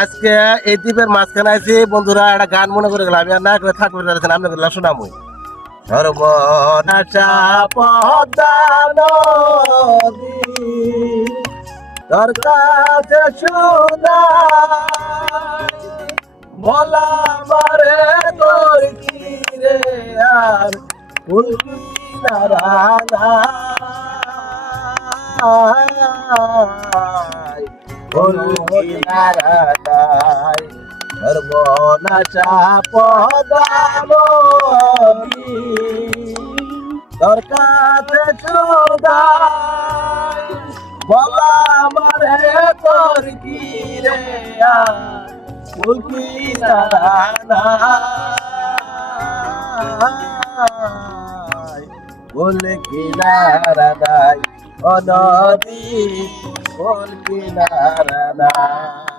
আজকে এই দ্বীপের মাঝখানে আছি বন্ধুরা, একটা গান মনে করে গেলাম, আমি আর না করে থাকতে পারছেন, আপনি করে শোনামই। সর্বনাশা পদ্মা নদী তোর কাছে শোনাই, বলা মারে তোর কি রে আর ফুল কিনারা নাই, ফুল কিনারা নাই। সর্বনাশা পদ্মা নদী তোর কাছে শোনাই, বলা মারে তোর কি রে আর ফুল কিনারা নাই, ফুল কিনারা নাই, ও নদী ফুল কিনারা নাই।